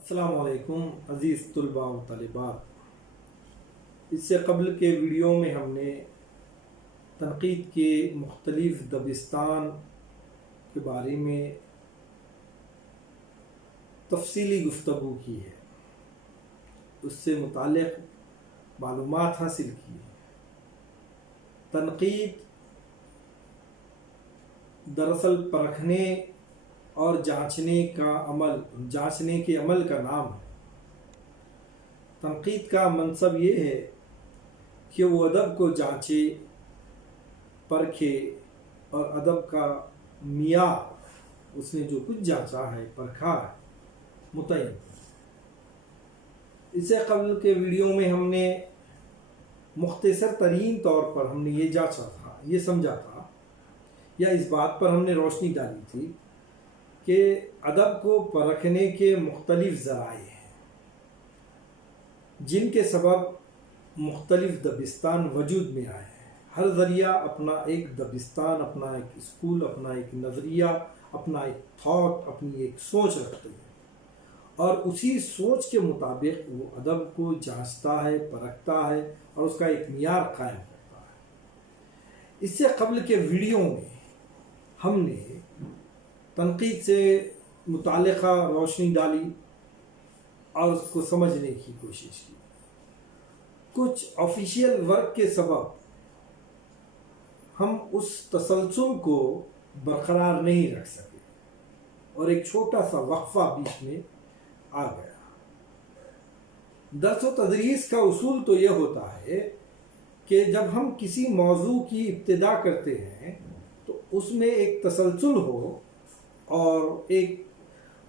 السلام علیکم عزیز طلباء و طالبات۔ اس سے قبل کے ویڈیو میں ہم نے تنقید کے مختلف دبستان کے بارے میں تفصیلی گفتگو کی ہے، اس سے متعلق معلومات حاصل کی ہے۔ تنقید دراصل پرکھنے اور جانچنے کے عمل کا نام ہے۔ تنقید کا منصب یہ ہے کہ وہ ادب کو جانچے، پرکھے اور ادب کا معیار، اس نے جو کچھ جانچا ہے، پرکھا ہے، متعین کرے۔ اس سے قبل کے ویڈیو میں ہم نے مختصر ترین طور پر ہم نے یہ جانچا تھا، یہ سمجھا تھا، یا اس بات پر ہم نے روشنی ڈالی تھی کہ ادب کو پرکھنے کے مختلف ذرائع ہیں جن کے سبب مختلف دبستان وجود میں آئے ہیں۔ ہر ذریعہ اپنا ایک دبستان، اپنا ایک اسکول، اپنا ایک نظریہ، اپنا ایک تھاٹ، اپنی ایک سوچ رکھتے ہیں، اور اسی سوچ کے مطابق وہ ادب کو جانچتا ہے، پرکھتا ہے اور اس کا ایک معیار قائم کرتا ہے۔ اس سے قبل کے ویڈیو میں ہم نے تنقید سے متعلقہ روشنی ڈالی اور اس کو سمجھنے کی کوشش کی۔ کچھ آفیشیل ورک کے سبب ہم اس تسلسل کو برقرار نہیں رکھ سکے اور ایک چھوٹا سا وقفہ بیچ میں آ گیا۔ درس و تدریس کا اصول تو یہ ہوتا ہے کہ جب ہم کسی موضوع کی ابتدا کرتے ہیں تو اس میں ایک تسلسل ہو اور ایک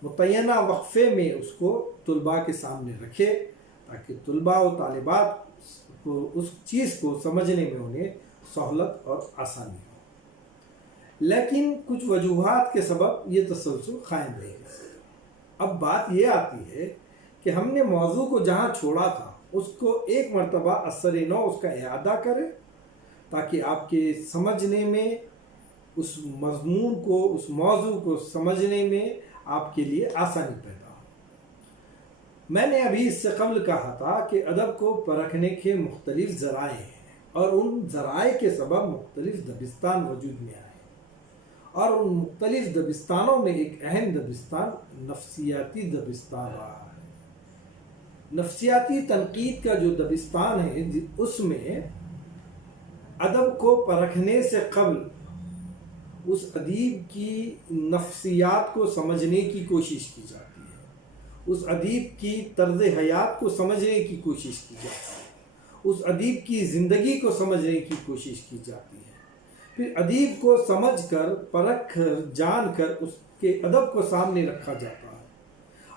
متعینہ وقفے میں اس کو طلباء کے سامنے رکھے تاکہ طلباء و طالبات کو اس چیز کو سمجھنے میں انہیں سہولت اور آسانی ہو، لیکن کچھ وجوہات کے سبب یہ تسلسل قائم نہیں ہے۔ اب بات یہ آتی ہے کہ ہم نے موضوع کو جہاں چھوڑا تھا اس کو ایک مرتبہ اثر نو اس کا اعادہ کریں تاکہ آپ کے سمجھنے میں، اس مضمون کو، اس موضوع کو سمجھنے میں آپ کے لیے آسانی پیدا ہو۔ میں نے ابھی اس سے قبل کہا تھا کہ ادب کو پرکھنے کے مختلف ذرائع ہیں اور ان ذرائع کے سبب مختلف دبستان وجود میں آئے، اور ان مختلف دبستانوں میں ایک اہم دبستان نفسیاتی دبستان رہا ہے۔ نفسیاتی تنقید کا جو دبستان ہے اس میں ادب کو پرکھنے سے قبل اس ادیب کی نفسیات کو سمجھنے کی کوشش کی جاتی ہے، اس ادیب کی طرز حیات کو سمجھنے کی کوشش کی جاتی ہے، اس ادیب کی زندگی کو سمجھنے کی کوشش کی جاتی ہے۔ پھر ادیب کو سمجھ کر، پرکھ کر، جان کر اس کے ادب کو سامنے رکھا جاتا ہے۔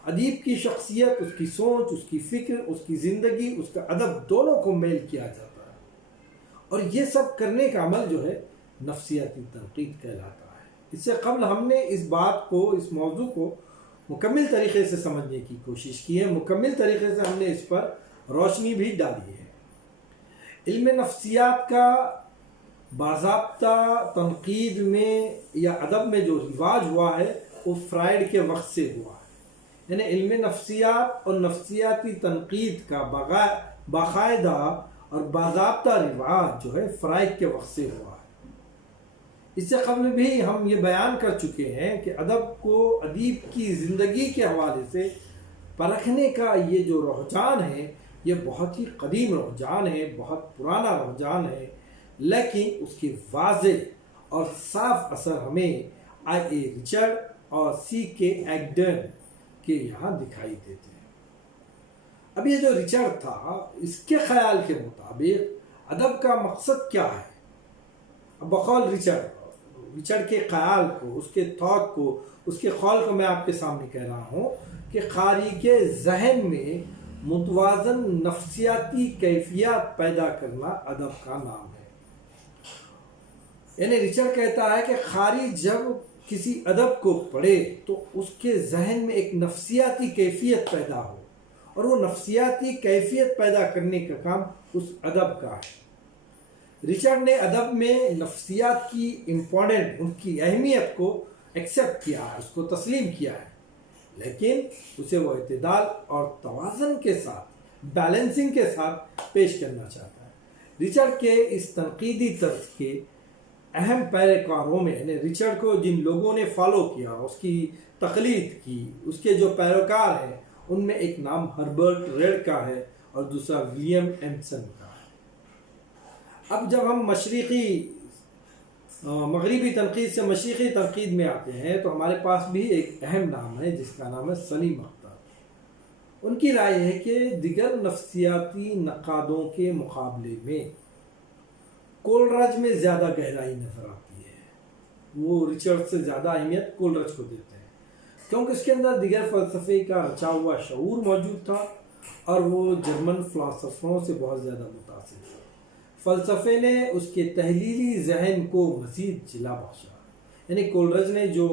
ادیب کی شخصیت، اس کی سوچ، اس کی فکر، اس کی زندگی، اس کا ادب، دونوں کو میل کیا جاتا ہے، اور یہ سب کرنے کا عمل جو ہے نفسیاتی تنقید کہلاتا ہے۔ اس سے قبل ہم نے اس بات کو، اس موضوع کو مکمل طریقے سے سمجھنے کی کوشش کی ہے، مکمل طریقے سے ہم نے اس پر روشنی بھی ڈالی ہے۔ علم نفسیات کا باضابطہ تنقید میں یا ادب میں جو رواج ہوا ہے وہ فرائیڈ کے وقت سے ہوا ہے، یعنی علم نفسیات اور نفسیاتی تنقید کا باقاعدہ اور باضابطہ رواج جو ہے فرائیڈ کے وقت سے ہوا ہے۔ اس سے قبل بھی ہم یہ بیان کر چکے ہیں کہ ادب کو ادیب کی زندگی کے حوالے سے پرکھنے کا یہ جو رجحان ہے یہ بہت ہی قدیم رجحان ہے، بہت پرانا رجحان ہے، لیکن اس کی واضح اور صاف اثر ہمیں آئی اے ریچرڈ اور سی کے ایگڈن کے یہاں دکھائی دیتے ہیں۔ اب یہ جو ریچرڈ تھا، اس کے خیال کے مطابق ادب کا مقصد کیا ہے؟ اب بقول ریچرڈ کے خیال کو، اس کے تھاٹ کو، اس کے قول کو میں آپ کے سامنے کہہ رہا ہوں کہ قاری کے ذہن میں متوازن نفسیاتی کیفیت پیدا کرنا ادب کا نام ہے۔ یعنی ریچرڈ کہتا ہے کہ قاری جب کسی ادب کو پڑھے تو اس کے ذہن میں ایک نفسیاتی کیفیت پیدا ہو، اور وہ نفسیاتی کیفیت پیدا کرنے کا کام اس ادب کا ہے۔ ریچرڈ نے ادب میں نفسیات کی امپورٹنٹ، ان کی اہمیت کو ایکسیپٹ کیا ہے، اس کو تسلیم کیا ہے، لیکن اسے وہ اعتدال اور توازن کے ساتھ، بیلنسنگ کے ساتھ پیش کرنا چاہتا ہے۔ رچرڈ کے اس تنقیدی طرز کے اہم پیروکاروں میں، یعنی رچرڈ کو جن لوگوں نے فالو کیا، اس کی تقلید کی، اس کے جو پیروکار ہیں، ان میں ایک نام ہربرٹ ریڈ کا ہے اور دوسرا ولیم ایمسن کا ہے۔ اب جب ہم مغربی تنقید سے مشرقی تنقید میں آتے ہیں تو ہمارے پاس بھی ایک اہم نام ہے جس کا نام ہے سلیم اختر۔ ان کی رائے ہے کہ دیگر نفسیاتی نقادوں کے مقابلے میں کولرج میں زیادہ گہرائی نظر آتی ہے۔ وہ رچرڈ سے زیادہ اہمیت کولرج کو دیتے ہیں کیونکہ اس کے اندر دیگر فلسفے کا رچا ہوا شعور موجود تھا اور وہ جرمن فلاسفروں سے بہت زیادہ متاثر تھا۔ فلسفے نے اس کے تحلیلی ذہن کو مزید جلا بخشا، یعنی کولرج نے جو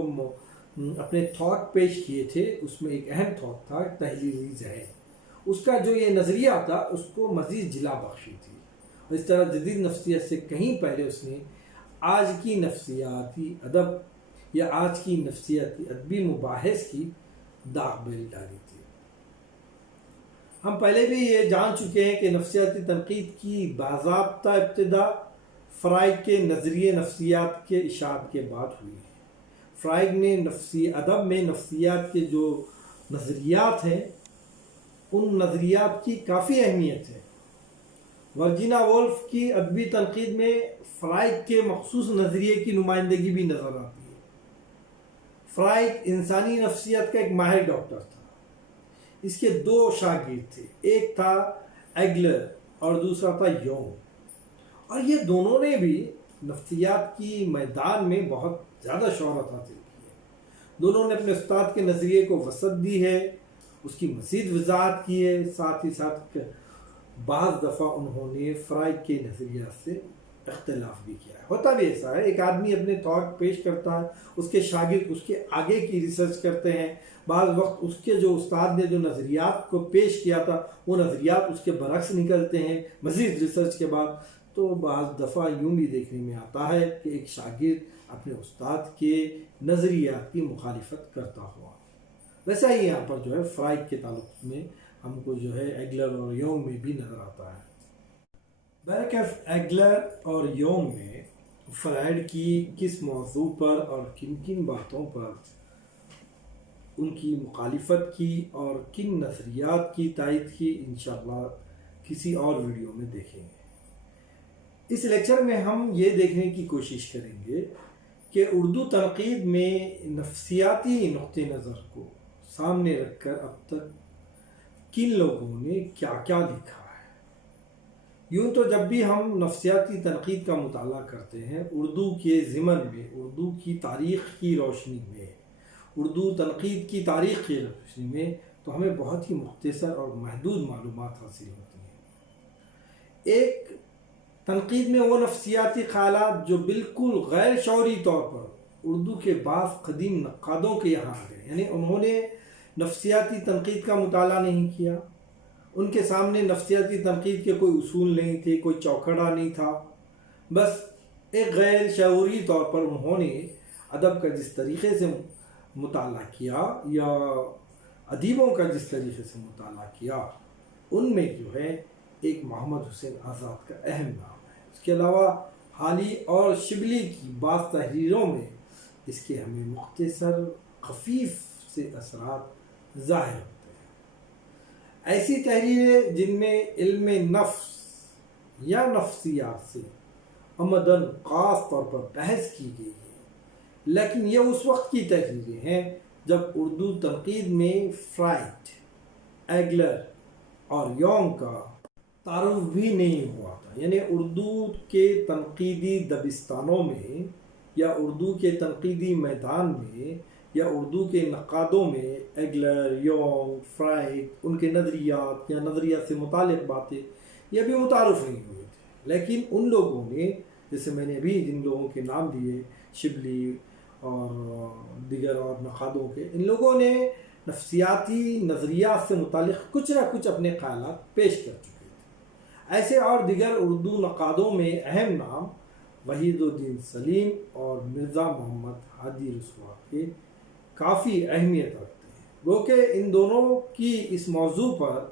اپنے تھاٹ پیش کیے تھے اس میں ایک اہم تھاٹ تھا تحلیلی ذہن، اس کا جو یہ نظریہ تھا اس کو مزید جلا بخشی تھی، اور اس طرح جدید نفسیت سے کہیں پہلے اس نے آج کی نفسیاتی ادب یا آج کی نفسیاتی ادبی مباحث کی داغ بیل ڈالی تھی۔ ہم پہلے بھی یہ جان چکے ہیں کہ نفسیاتی تنقید کی باضابطہ ابتدا فرائڈ کے نظریے نفسیات کے اشاعت کے بعد ہوئی ہے۔ فرائڈ نے ادب میں نفسیات کے جو نظریات ہیں ان نظریات کی کافی اہمیت ہے۔ ورجینا وولف کی ادبی تنقید میں فرائڈ کے مخصوص نظریے کی نمائندگی بھی نظر آتی ہے۔ فرائڈ انسانی نفسیات کا ایک ماہر ڈاکٹر تھا۔ اس کے دو شاگرد تھے، ایک تھا ایگلر اور دوسرا تھا یونگ، اور یہ دونوں نے بھی نفسیات کی میدان میں بہت زیادہ شہرت حاصل کی ہے۔ دونوں نے اپنے استاد کے نظریے کو وسعت دی ہے، اس کی مزید وضاحت کی ہے، ساتھ ہی ساتھ بعض دفعہ انہوں نے فرائڈ کے نظریات سے اختلاف بھی کیا ہے۔ ہوتا بھی ایسا ہے، ایک آدمی اپنے تھاٹ پیش کرتا ہے، اس کے شاگرد اس کے آگے کی ریسرچ کرتے ہیں، بعض وقت اس کے جو استاد نے جو نظریات کو پیش کیا تھا وہ نظریات اس کے برعکس نکلتے ہیں مزید ریسرچ کے بعد۔ تو بعض دفعہ یوں بھی دیکھنے میں آتا ہے کہ ایک شاگرد اپنے استاد کے نظریات کی مخالفت کرتا ہوا۔ ویسا ہی یہاں پر جو ہے فرائڈ کے تعلق میں ہم کو جو ہے ایگلر اور یونگ میں بھی نظر آتا ہے۔ برعکس ایگلر اور یونگ میں فرائڈ کی کس موضوع پر اور کن کن باتوں پر ان کی مخالفت کی اور کن نظریات کی تائید کی، انشاءاللہ کسی اور ویڈیو میں دیکھیں گے۔ اس لیکچر میں ہم یہ دیکھنے کی کوشش کریں گے کہ اردو تنقید میں نفسیاتی نقطہ نظر کو سامنے رکھ کر اب تک کن لوگوں نے کیا کیا لکھا ہے۔ یوں تو جب بھی ہم نفسیاتی تنقید کا مطالعہ کرتے ہیں اردو کے ضمن میں، اردو کی تاریخ کی روشنی میں، اردو تنقید کی تاریخ کی روشنی میں، تو ہمیں بہت ہی مختصر اور محدود معلومات حاصل ہوتی ہیں۔ ایک تنقید میں وہ نفسیاتی خیالات جو بالکل غیر شعوری طور پر اردو کے بعض قدیم نقادوں کے یہاں آ گئے، یعنی انہوں نے نفسیاتی تنقید کا مطالعہ نہیں کیا، ان کے سامنے نفسیاتی تنقید کے کوئی اصول نہیں تھے، کوئی چوکھڑا نہیں تھا، بس ایک غیر شعوری طور پر انہوں نے ادب کا جس طریقے سے مطالعہ کیا یا ادیبوں کا جس طریقے سے مطالعہ کیا، ان میں جو ہے ایک محمد حسین آزاد کا اہم نام ہے۔ اس کے علاوہ حالی اور شبلی کی بعض تحریروں میں اس کے ہمیں مختصر خفیف سے اثرات ظاہر ہوتے ہیں۔ ایسی تحریریں جن میں علم نفس یا نفسیات سے عمدن خاص طور پر بحث کی گئی ہے، لیکن یہ اس وقت کی تحریریں ہیں جب اردو تنقید میں فرائڈ، ایگلر اور یونگ کا تعارف بھی نہیں ہوا تھا، یعنی اردو کے تنقیدی دبستانوں میں یا اردو کے تنقیدی میدان میں یا اردو کے نقادوں میں ایگلر، یونگ، فرائڈ، ان کے نظریات یا نظریات سے متعلق باتیں یہ بھی متعارف نہیں ہوئے تھے، لیکن ان لوگوں نے، جیسے میں نے ابھی جن لوگوں کے نام لیے، شبلی اور دیگر اور نقادوں کے، ان لوگوں نے نفسیاتی نظریات سے متعلق کچھ نہ کچھ اپنے خیالات پیش کر چکے تھے۔ ایسے اور دیگر اردو نقادوں میں اہم نام وحید الدین سلیم اور مرزا محمد ہادی رسوا کے کافی اہمیت رکھتے ہیں۔ گو کہ ان دونوں کی اس موضوع پر،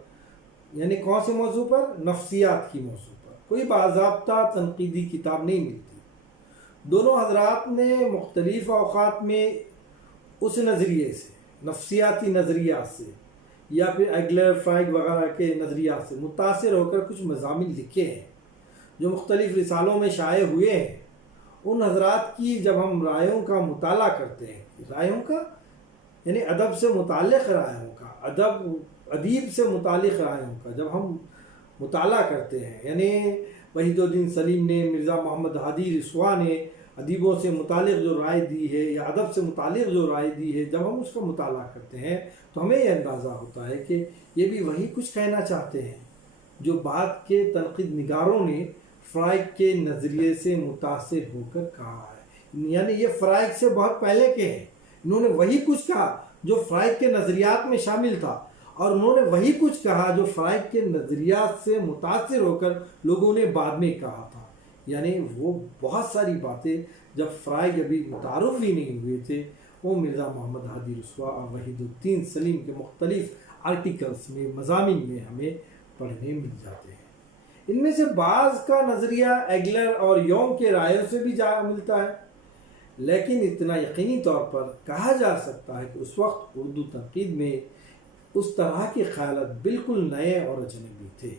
یعنی کون سے موضوع پر؟ نفسیات کی موضوع پر کوئی باضابطہ تنقیدی کتاب نہیں ملتی۔ دونوں حضرات نے مختلف اوقات میں اس نظریے سے، نفسیاتی نظریات سے یا پھر ایگلر، فرائڈ وغیرہ کے نظریات سے متاثر ہو کر کچھ مضامین لکھے ہیں جو مختلف رسالوں میں شائع ہوئے ہیں۔ ان حضرات کی جب ہم رائوں کا مطالعہ کرتے ہیں، رائوں کا یعنی ادب سے متعلق رائوں کا، ادیب سے متعلق رائوں کا جب ہم مطالعہ کرتے ہیں، یعنی وحید الدین سلیم نے، مرزا محمد ہادی رسوا نے ادیبوں سے متعلق جو رائے دی ہے یا ادب سے متعلق جو رائے دی ہے، جب ہم اس کا مطالعہ کرتے ہیں تو ہمیں یہ اندازہ ہوتا ہے کہ یہ بھی وہی کچھ کہنا چاہتے ہیں جو بعد کے تنقید نگاروں نے فرائڈ کے نظریے سے متاثر ہو کر کہا ہے۔ یعنی یہ فرائڈ سے بہت پہلے کے ہیں، انہوں نے وہی کچھ کہا جو فرائڈ کے نظریات میں شامل تھا، اور انہوں نے وہی کچھ کہا جو فرائڈ کے نظریات سے متاثر ہو کر لوگوں نے بعد میں کہا تھا۔ یعنی وہ بہت ساری باتیں جب فرائڈ ابھی متعارف ہی نہیں ہوئے تھے، وہ مرزا محمد ہادی رسوا اور وحید الدین سلیم کے مختلف آرٹیکلز میں، مضامین میں ہمیں پڑھنے مل جاتے ہیں۔ ان میں سے بعض کا نظریہ ایگلر اور یونگ کے رائوں سے بھی جا ملتا ہے، لیکن اتنا یقینی طور پر کہا جا سکتا ہے کہ اس وقت اردو تنقید میں اس طرح کے خیالات بالکل نئے اور اجنبی تھے۔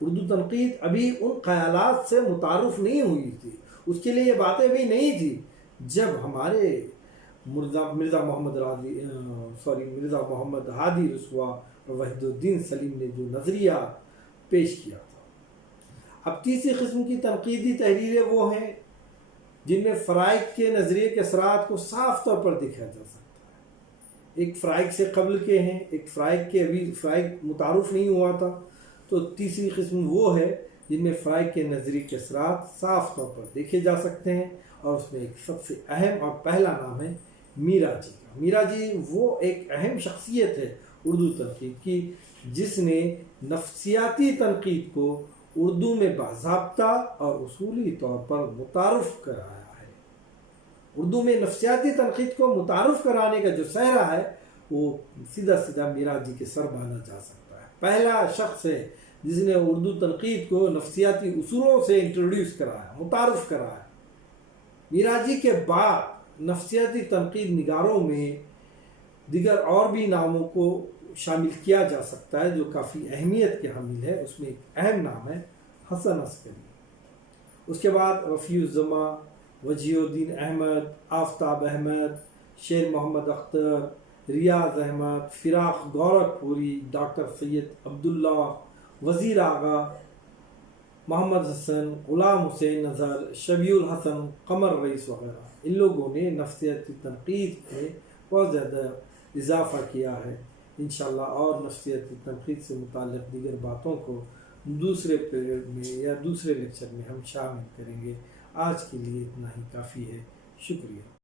اردو تنقید ابھی ان خیالات سے متعارف نہیں ہوئی تھی، اس کے لیے یہ باتیں بھی نہیں تھی جب ہمارے مرزا محمد ہادی رسوا اور وحید الدین سلیم نے جو نظریہ پیش کیا تھا۔ اب تیسری قسم کی تنقیدی تحریریں وہ ہیں جن میں فرائڈ کے نظریے کے اثرات کو صاف طور پر دیکھا جا سکتا ہے۔ ایک فرائڈ سے قبل کے ہیں، ایک فرائڈ کے ابھی فرائڈ متعارف نہیں ہوا تھا، تو تیسری قسم وہ ہے جن میں فرائڈ کے نظریے کے اثرات صاف طور پر دیکھے جا سکتے ہیں، اور اس میں ایک سب سے اہم اور پہلا نام ہے میرا جی کا۔ میرا جی وہ ایک اہم شخصیت ہے اردو تنقید کی جس نے نفسیاتی تنقید کو اردو میں باضابطہ اور اصولی طور پر متعارف کرایا ہے۔ اردو میں نفسیاتی تنقید کو متعارف کرانے کا جو سہرا ہے وہ سیدھا میرا جی کے سر باندھا جا سکتا ہے۔ پہلا شخص ہے جس نے اردو تنقید کو نفسیاتی اصولوں سے انٹروڈیوس کرایا، متعارف کرایا۔ میرا جی کے بعد نفسیاتی تنقید نگاروں میں دیگر اور بھی ناموں کو شامل کیا جا سکتا ہے جو کافی اہمیت کے حامل ہے۔ اس میں ایک اہم نام ہے حسن عسکری۔ اس کے بعد رفیع الزماں، وجیہ الدین احمد، آفتاب احمد، شیر محمد اختر، ریاض احمد، فراق گورکھپوری، ڈاکٹر سید عبداللہ، وزیر آغا، محمد حسن، غلام حسین اظہر، شبیہ الحسن، قمر رئیس وغیرہ، ان لوگوں نے نفسیاتی تنقید میں بہت زیادہ اضافہ کیا ہے۔ انشاءاللہ اور نفسیاتی تنقید سے متعلق دیگر باتوں کو دوسرے پیریڈ میں یا دوسرے لیکچر میں ہم شامل کریں گے۔ آج کے لیے اتنا ہی کافی ہے۔ شکریہ۔